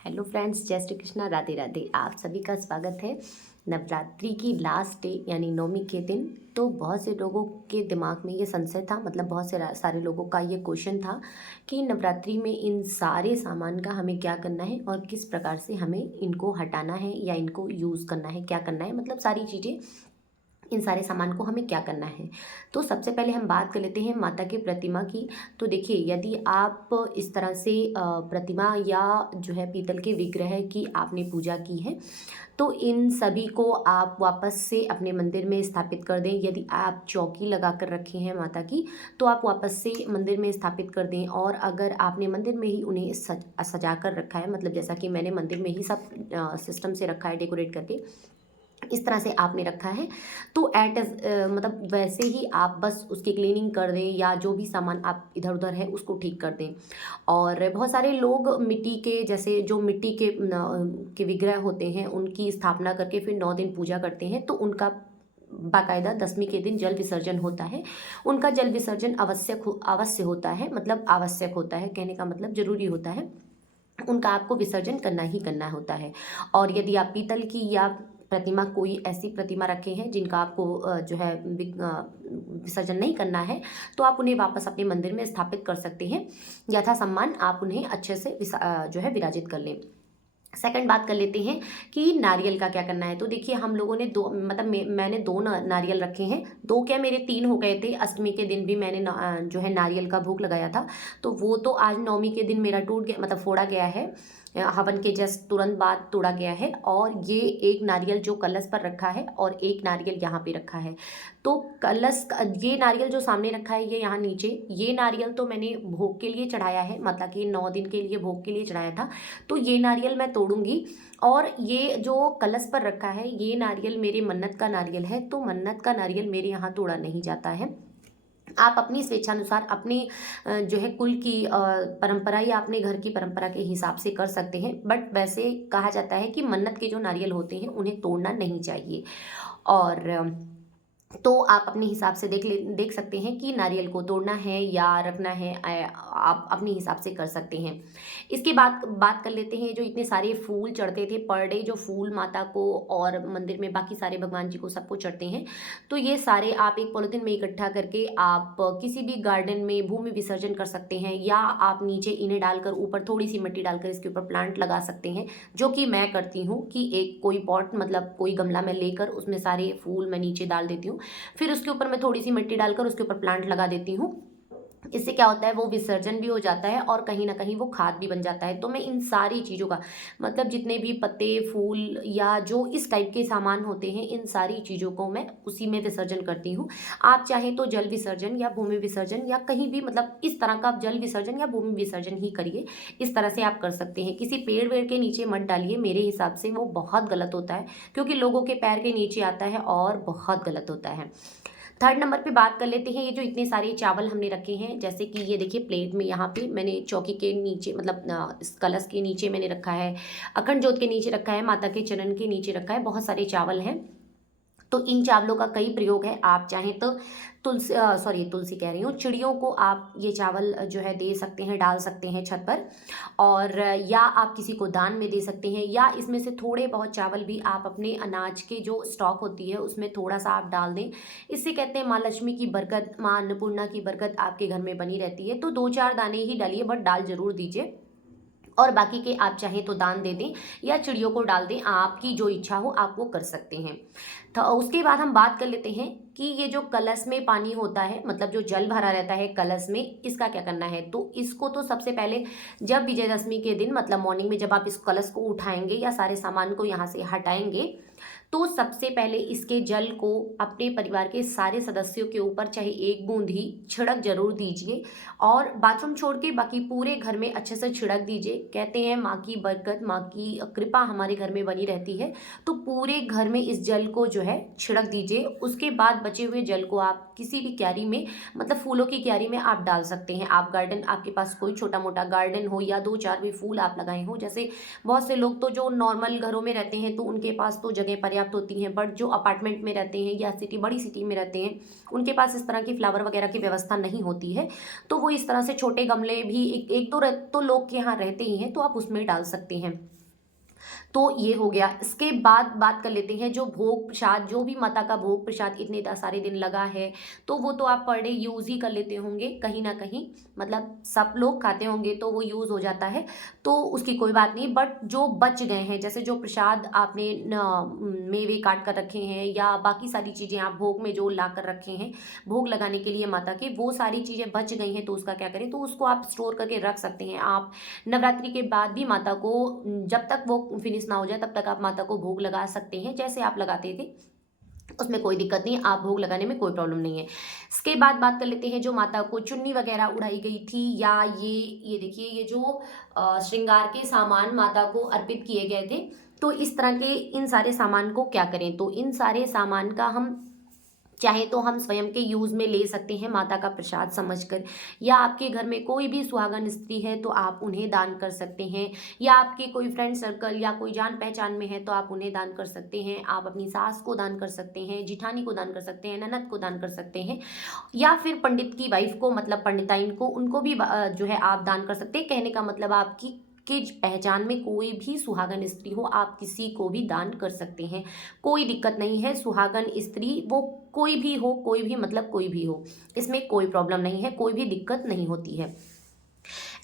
Hello friends, जय श्री कृष्णा, राधे राधे। आप सभी का स्वागत है। नवरात्रि की लास्ट डे यानी नवमी के दिन तो बहुत से लोगों के दिमाग में ये संशय था, मतलब बहुत से सारे लोगों का ये क्वेश्चन था कि नवरात्रि में इन सारे सामान का हमें क्या करना है और किस प्रकार से हमें इनको हटाना है या इनको यूज़ करना है, क्या करना है, मतलब सारी चीज़ें, इन सारे सामान को हमें क्या करना है। तो सबसे पहले हम बात कर लेते हैं माता की प्रतिमा की। तो देखिए, यदि आप इस तरह से प्रतिमा या जो है पीतल के विग्रह की आपने पूजा की है, तो इन सभी को आप वापस से अपने मंदिर में स्थापित कर दें। यदि आप चौकी लगा कर रखे हैं माता की, तो आप वापस से मंदिर में स्थापित कर दें। और अगर आपने मंदिर में ही उन्हें सजा कर रखा है, मतलब जैसा कि मैंने मंदिर में ही सब सिस्टम से रखा है डेकोरेट करके, इस तरह से आपने रखा है, तो मतलब वैसे ही आप बस उसकी क्लीनिंग कर दें या जो भी सामान आप इधर उधर है उसको ठीक कर दें। और बहुत सारे लोग मिट्टी के, जैसे जो मिट्टी के विग्रह होते हैं, उनकी स्थापना करके फिर 9 दिन पूजा करते हैं, तो उनका बाकायदा दसवीं के दिन जल विसर्जन होता है। उनका जल विसर्जन अवश्य होता है, मतलब आवश्यक होता है, कहने का मतलब जरूरी होता है। उनका आपको विसर्जन करना ही करना होता है। और यदि आप पीतल की या प्रतिमा, कोई ऐसी प्रतिमा रखे हैं जिनका आपको जो है विसर्जन नहीं करना है, तो आप उन्हें वापस अपने मंदिर में स्थापित कर सकते हैं। यथा सम्मान आप उन्हें अच्छे से जो है विराजित कर लें। सेकंड बात कर लेते हैं कि नारियल का क्या करना है। तो देखिए, हम लोगों ने दो, मतलब मैंने दो नारियल रखे हैं। दो क्या, मेरे 3 हो गए थे। अष्टमी के दिन भी मैंने जो है नारियल का भोग लगाया था, तो वो तो आज नवमी के दिन मेरा टूट गया, मतलब फोड़ा गया है। हवन के जस्ट तुरंत बाद तोड़ा गया है। और ये एक नारियल जो कलश पर रखा है और एक नारियल यहाँ पे रखा है। तो ये नारियल जो सामने रखा है, ये यहाँ नीचे, ये नारियल तो मैंने भोग के लिए चढ़ाया है, मतलब कि 9 दिन के लिए भोग के लिए चढ़ाया था। तो ये नारियल मैं तोड़ूंगी। और ये जो कलश पर रखा है, ये नारियल मेरे मन्नत का नारियल है, तो मन्नत का नारियल मेरे यहाँ तोड़ा नहीं जाता है। आप अपनी स्वेच्छानुसार अपने जो है कुल की परंपरा या अपने घर की परंपरा के हिसाब से कर सकते हैं। बट वैसे कहा जाता है कि मन्नत के जो नारियल होते हैं उन्हें तोड़ना नहीं चाहिए। और तो आप अपने हिसाब से देख सकते हैं कि नारियल को तोड़ना है या रखना है, आप अपने हिसाब से कर सकते हैं। इसके बाद बात कर लेते हैं, जो इतने सारे फूल चढ़ते थे पर डे, जो फूल माता को और मंदिर में बाकी सारे भगवान जी को सबको चढ़ते हैं, तो ये सारे आप एक पॉलिथीन में इकट्ठा करके आप किसी भी गार्डन में भूमि विसर्जन कर सकते हैं। या आप नीचे इन्हें डालकर ऊपर थोड़ी सी मिट्टी डालकर इसके ऊपर प्लांट लगा सकते हैं, जो कि मैं करती हूँ कि एक कोई पॉट, मतलब कोई गमला में लेकर उसमें सारे फूल मैं नीचे डाल देती हूँ। फिर उसके ऊपर मैं थोड़ी सी मिट्टी डालकर उसके ऊपर प्लांट लगा देती हूँ। इससे क्या होता है, वो विसर्जन भी हो जाता है और कहीं ना कहीं वो खाद भी बन जाता है। तो मैं इन सारी चीज़ों का, मतलब जितने भी पत्ते, फूल या जो इस टाइप के सामान होते हैं, इन सारी चीज़ों को मैं उसी में विसर्जन करती हूँ। आप चाहे तो जल विसर्जन या भूमि विसर्जन या कहीं भी, मतलब इस तरह का आप जल विसर्जन या भूमि विसर्जन ही करिए। इस तरह से आप कर सकते हैं। किसी पेड़ वेड़ के नीचे मत डालिए, मेरे हिसाब से वो बहुत गलत होता है, क्योंकि लोगों के पैर के नीचे आता है और बहुत गलत होता है। थर्ड नंबर पे बात कर लेते हैं, ये जो इतने सारे चावल हमने रखे हैं, जैसे कि ये देखिए प्लेट में, यहाँ पे मैंने चौकी के नीचे, मतलब इस कलश के नीचे मैंने रखा है, अखंड ज्योत के नीचे रखा है, माता के चरण के नीचे रखा है, बहुत सारे चावल हैं। तो इन चावलों का कई प्रयोग है। आप चाहें तो तुलसी कह रही हूँ, चिड़ियों को आप ये चावल जो है दे सकते हैं, डाल सकते हैं छत पर। और या आप किसी को दान में दे सकते हैं, या इसमें से थोड़े बहुत चावल भी आप अपने अनाज के जो स्टॉक होती है उसमें थोड़ा सा आप डाल दें। इससे कहते हैं माँ लक्ष्मी की बरकत, माँ अन्नपूर्णा की बरकत आपके घर में बनी रहती है। तो 2-4 दाने ही डालिए, बट डाल जरूर दीजिए। और बाकी के आप चाहें तो दान दे दें या चिड़ियों को डाल दें, आपकी जो इच्छा हो आप वो कर सकते हैं। तो उसके बाद हम बात कर लेते हैं कि ये जो कलश में पानी होता है, मतलब जो जल भरा रहता है कलश में, इसका क्या करना है। तो इसको तो सबसे पहले, जब विजयदशमी के दिन, मतलब मॉर्निंग में जब आप इस कलश को उठाएंगे या सारे सामान को यहाँ से हटाएंगे, तो सबसे पहले इसके जल को अपने परिवार के सारे सदस्यों के ऊपर चाहे एक बूंद ही छिड़क जरूर दीजिए। और बाथरूम छोड़ के बाकी पूरे घर में अच्छे से छिड़क दीजिए। कहते हैं माँ की बरकत, माँ की कृपा हमारे घर में बनी रहती है। तो पूरे घर में इस जल को जो है छिड़क दीजिए। उसके बाद बचे हुए जल को आप किसी भी क्यारी में, मतलब फूलों की क्यारी में आप डाल सकते हैं। आप गार्डन, आपके पास कोई छोटा मोटा गार्डन हो या 2-4 भी फूल आप लगाए हो, जैसे बहुत से लोग तो जो नॉर्मल घरों में रहते हैं तो उनके पास तो जगह पर्याप्त पर्याप्त होती हैं, बट जो अपार्टमेंट में रहते हैं या बड़ी सिटी में रहते हैं, उनके पास इस तरह की फ्लावर वगैरह की व्यवस्था नहीं होती है, तो वो इस तरह से छोटे गमले भी एक दो तो लोग के यहाँ रहते ही हैं, तो आप उसमें डाल सकते हैं। तो ये हो गया। इसके बाद बात कर लेते हैं जो भोग प्रसाद, जो भी माता का भोग प्रसाद इतने सारे दिन लगा है, तो वो तो आप पर डे यूज़ ही कर लेते होंगे कहीं ना कहीं, मतलब सब लोग खाते होंगे तो वो यूज़ हो जाता है, तो उसकी कोई बात नहीं। बट जो बच गए हैं, जैसे जो प्रसाद आपने मेवे काट कर रखे हैं या बाकी सारी चीज़ें आप भोग में जो ला कर रखे हैं भोग लगाने के लिए माता के, वो सारी चीज़ें बच गई हैं, तो उसका क्या करें, तो उसको आप स्टोर करके रख सकते हैं। आप नवरात्रि के बाद भी माता को, जब तक वो फिनिश ना हो जाए तब तक आप माता को भोग लगा सकते हैं, जैसे आप लगाते थे, उसमें कोई दिक्कत नहीं, आप भोग लगाने में कोई प्रॉब्लम नहीं है। इसके बाद बात कर लेते हैं जो माता को चुन्नी वगैरह उड़ाई गई थी, या ये देखिए, ये जो श्रृंगार के सामान माता को अर्पित किए गए थे, तो इस तरह के इन सारे सामान को क्या करें, तो इन सारे सामान का हम चाहे तो हम स्वयं के यूज़ में ले सकते हैं माता का प्रसाद समझकर, या आपके घर में कोई भी सुहागन स्त्री है तो आप उन्हें दान कर सकते हैं, या आपके कोई फ्रेंड सर्कल या कोई जान पहचान में है तो आप उन्हें दान कर सकते हैं। आप अपनी सास को दान कर सकते हैं, जिठानी को दान कर सकते हैं, ननद को दान कर सकते हैं, या फिर पंडित की वाइफ को, मतलब पंडिताइन को, उनको भी जो है आप दान कर सकते हैं। कहने का मतलब आपकी कि पहचान में कोई भी सुहागन स्त्री हो, आप किसी को भी दान कर सकते हैं, कोई दिक्कत नहीं है। सुहागन स्त्री वो कोई भी हो, कोई भी मतलब कोई भी हो, इसमें कोई प्रॉब्लम नहीं है, कोई भी दिक्कत नहीं होती है।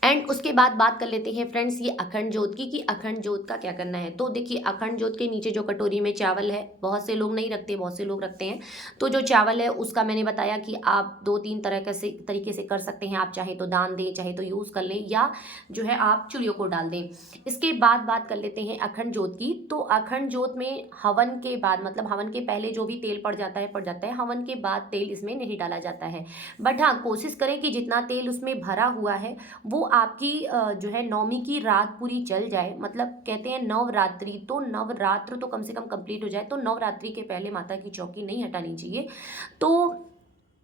एंड उसके बाद बात कर लेते हैं फ्रेंड्स ये अखंड जोत की, कि अखंड जोत का क्या करना है। तो देखिए, अखंड जोत के नीचे जो कटोरी में चावल है, बहुत से लोग नहीं रखते, बहुत से लोग रखते हैं, तो जो चावल है उसका मैंने बताया कि आप 2-3 तरीके से कर सकते हैं। आप चाहे तो दान दें, चाहे तो यूज़ कर लें, या जो है आप चूड़ियों को डाल दें। इसके बाद बात कर लेते हैं अखंड जोत की। तो अखंड जोत में हवन के बाद, मतलब हवन के पहले जो भी तेल पड़ जाता है, हवन के बाद तेल इसमें नहीं डाला जाता है। बट हाँ, कोशिश करें कि जितना तेल उसमें भरा हुआ है वो आपकी जो है नवमी की रात पूरी चल जाए। मतलब कहते हैं नवरात्रि, तो नवरात्र तो कम से कम कंप्लीट हो जाए, तो नवरात्रि के पहले माता की चौकी नहीं हटानी चाहिए। तो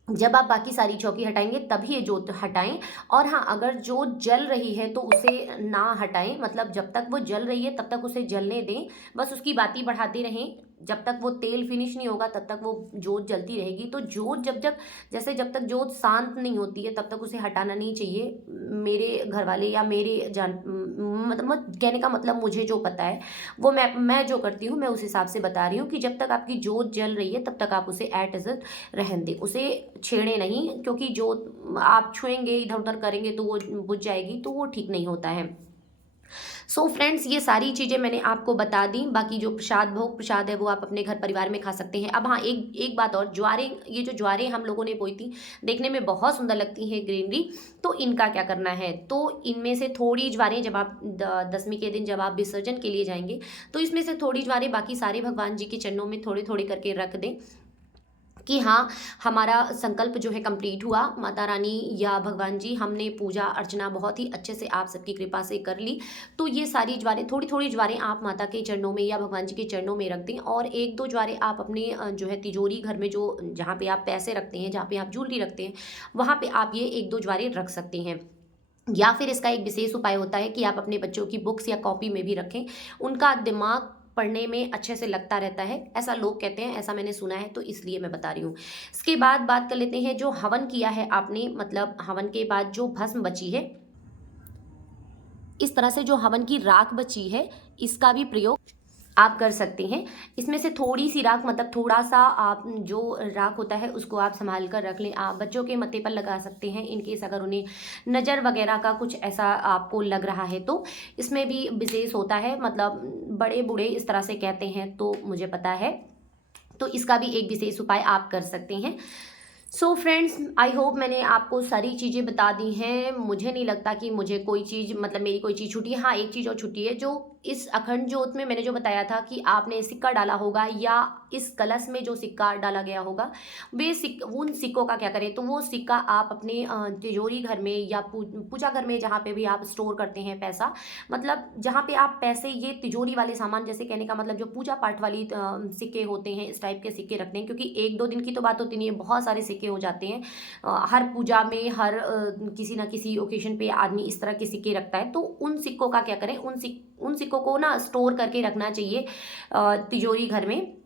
जब आप बाकी सारी चौकी हटाएंगे तभी ये जोत हटाएं। और हाँ, अगर जोत जल रही है तो उसे ना हटाएं, मतलब जब तक वो जल रही है तब तक उसे जलने दें, बस उसकी बाती बढ़ाते रहें। जब तक वो तेल फिनिश नहीं होगा तब तक वो जोत जलती रहेगी। तो जोत जब तक जोत शांत नहीं होती है तब तक उसे हटाना नहीं चाहिए। मेरे घर वाले या मेरे मतलब कहने का मतलब मुझे जो पता है वो मैं जो करती हूँ, मैं उस हिसाब से बता रही हूँ कि जब तक आपकी जोत जल रही है तब तक आप उसे एट इज रहने दें, उसे छेड़े नहीं, क्योंकि जो आप छुएंगे, इधर उधर करेंगे तो वो बुझ जाएगी, तो वो ठीक नहीं होता है। सो फ्रेंड्स, ये सारी चीज़ें मैंने आपको बता दी। बाकी जो भोग प्रसाद है वो आप अपने घर परिवार में खा सकते हैं। अब हाँ, एक बात और, ज्वारें, ये जो ज्वारें हम लोगों ने बोई थी, देखने में बहुत सुंदर लगती हैं ग्रीनरी, तो इनका क्या करना है, तो इनमें से थोड़ी ज्वारें जब आप दसवीं के दिन जब आप विसर्जन के लिए जाएंगे, तो इसमें से थोड़ी ज्वारें बाकी सारे भगवान जी के चरणों में थोड़े थोड़े करके रख दें, कि हाँ, हमारा संकल्प जो है कंप्लीट हुआ। माता रानी या भगवान जी, हमने पूजा अर्चना बहुत ही अच्छे से आप सबकी कृपा से कर ली। तो ये सारी ज्वारें, थोड़ी थोड़ी ज्वारें आप माता के चरणों में या भगवान जी के चरणों में रख दें, और 1-2 ज्वारें आप अपने जो है तिजोरी, घर में जो जहाँ पे आप पैसे रखते हैं, जहाँ पे आप ज्वेलरी रखते हैं, वहाँ पे आप ये 1-2 ज्वारें रख सकते हैं। या फिर इसका एक विशेष उपाय होता है कि आप अपने बच्चों की बुक्स या कॉपी में भी रखें, उनका दिमाग पढ़ने में अच्छे से लगता रहता है, ऐसा लोग कहते हैं, ऐसा मैंने सुना है, तो इसलिए मैं बता रही हूँ। इसके बाद बात कर लेते हैं जो हवन किया है आपने, मतलब हवन के बाद जो भस्म बची है, इस तरह से जो हवन की राख बची है, इसका भी प्रयोग आप कर सकते हैं। इसमें से थोड़ी सी राख, मतलब थोड़ा सा आप जो राख होता है उसको आप संभाल कर रख लें। आप बच्चों के मत्थे पर लगा सकते हैं, इनकेस अगर उन्हें नज़र वगैरह का कुछ ऐसा आपको लग रहा है तो। इसमें भी विशेष होता है, मतलब बड़े बूढ़े इस तरह से कहते हैं, तो मुझे पता है, तो इसका भी एक विशेष उपाय आप कर सकते हैं। सो फ्रेंड्स, आई होप मैंने आपको सारी चीज़ें बता दी हैं। मुझे नहीं लगता कि मुझे कोई चीज़, मतलब मेरी कोई चीज़ छूटी है। हाँ, एक चीज़ और छूटी है, जो इस अखंड ज्योत में मैंने जो बताया था कि आपने सिक्का डाला होगा, या इस कलश में जो सिक्का डाला गया होगा, उन सिक्कों का क्या करें, तो वो सिक्का आप अपने तिजोरी घर में या पूजा घर में, जहाँ पे भी आप स्टोर करते हैं पैसा, मतलब जहाँ पे आप पैसे, ये तिजोरी वाले सामान, जैसे कहने का मतलब जो पूजा पाठ वाली सिक्के होते हैं, इस टाइप के सिक्के रखते हैं, क्योंकि 1-2 दिन की तो बात होती नहीं है, बहुत सारे सिक्के हो जाते हैं। हर पूजा में, हर किसी ना किसी ओकेजन पे आदमी इस तरह के सिक्के रखता है, तो उन सिक्कों का क्या करें, उन सिक्कों को ना स्टोर करके रखना चाहिए तिजोरी घर में,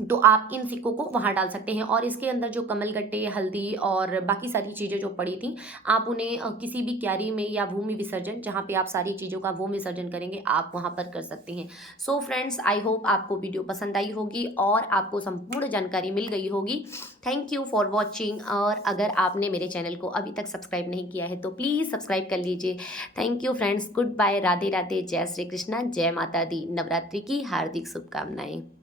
तो आप इन सिक्कों को वहाँ डाल सकते हैं। और इसके अंदर जो कमल गट्टे, हल्दी और बाकी सारी चीज़ें जो पड़ी थी, आप उन्हें किसी भी क्यारी में या भूमि विसर्जन, जहाँ पे आप सारी चीज़ों का भूमि विसर्जन करेंगे, आप वहाँ पर कर सकते हैं। सो फ्रेंड्स, आई होप आपको वीडियो पसंद आई होगी और आपको संपूर्ण जानकारी मिल गई होगी। Thank you for watching. और अगर आपने मेरे चैनल को अभी तक सब्सक्राइब नहीं किया है तो प्लीज़ सब्सक्राइब कर लीजिए। Thank you friends, good bye, Radhe Radhe, जय श्री कृष्णा, जय माता दी। नवरात्रि की हार्दिक शुभकामनाएं।